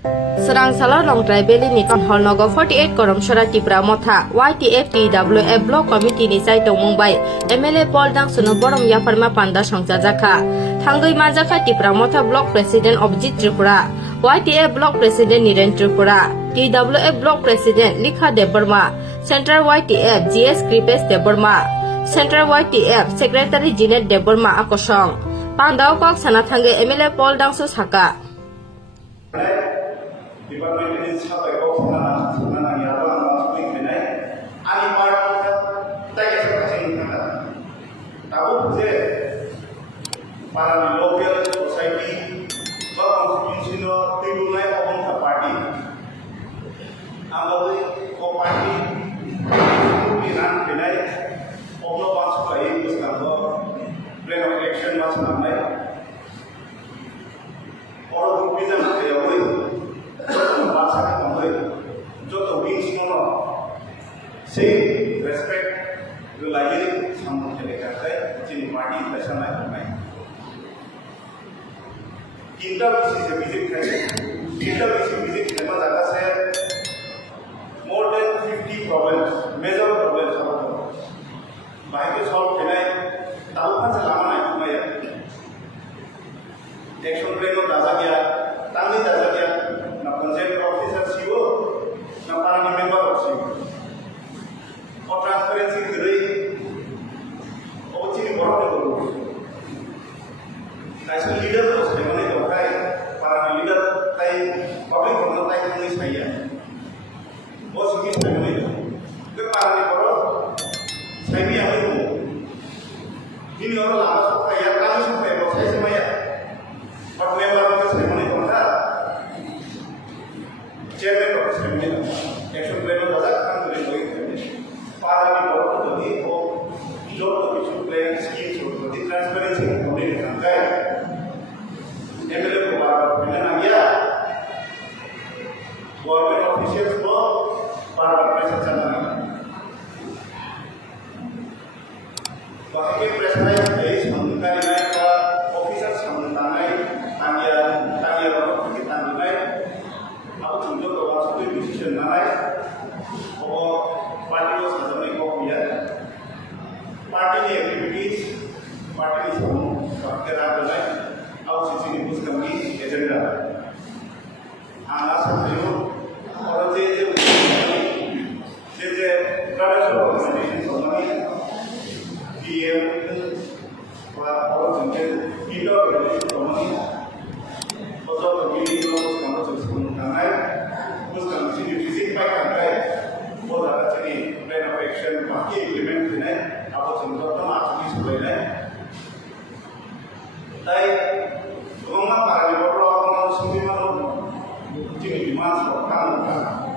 Serang salah long tribal ni kan hall nogo 48 korom shora Tripura motha YTF TWF block committee ni sai tong Mumbai MLA Paul Dang suno borom ya farma panda songja jaka thangdoi majaka Tripura motha block president Abhijit Tripura YTF block president Niren Tripura TWF block president Likha Debarma Central YTF GS Kripesh Debarma Central YTF secretary Jinet Debarma akosong pandao kok sana thange MLA Paul Dang su saka Department ini sampai kau sana ya apa masuk ini ani part tak kasih mana tahu je para local society constitutional tribunal of party ambil ko party piran pinai ogno masuk lagi bersama plan of election masuk namai orang bisa nak ya say respect the lagi sama chale karta hai Jin party पैसा ना करना है किंतु किसी से visit करें किंतु किसी विजिट करने वाला से more than 50 problems major problems सब बाइक के सॉल्व करना है ताऊ का चलाना है तुम्हें एक्शन प्लान को दादा किया तांगी दादा किया ना पंचायत ऑफिसर सीओ ना पार्टी मेंबर ऑफ सीओ और ट्रांसपेरेंसी की रही और चीनी बहुत लोग नेशनल लीडर तो उसके मने तो है पार्टी लीडर ताई पब्लिक को ताई नहीं सही है वो सुखी से नहीं तो पार्टी करो सही भी हमें हो इन लोगों लाभ सकता है या काम सकता है वो सही समय है और मेंबर को सही मने तो है चेयरमैन को सही मने एक्शन प्लान में बता काम करें कोई पार्टी बहुत तो नहीं वो लोग तो कुछ प्लान स्कीम्स होती है ट्रांसपेरेंसी होने का है एमएलए को बात मैंने ना किया गवर्नमेंट ऑफिशियल्स को बार-बार प्रेशर चलाना बाकी के प्रेशर है संघकारी में का ऑफिसर संघाने तांगिया वालों की तांगिया अब चुनने को वास्तव में डिसीजन ना है और पार्टी को सदन को किया पार्टी की एक्टिविटीज पार्टी की सबके रात बनाए अब सीसी न्यूज कमी एजेंडा आना सकते हो और जे प्रोडक्शन ऑर्गेनाइजेशन सोनी डीएम और जिनके कीटो सोनी और जो कम्युनिटी को समझ सकते हैं उस कम्युनिटी विजिट पर करता है वो ज़्यादा चली प्लान ऑफ एक्शन बाकी इम्प्लीमेंट करने अब वो चिंता तो मार्च की सुबह है ताई तो हम ना पार्टी बोल रहा हूँ सुबह में लोग जिन डिमांड्स को काम करना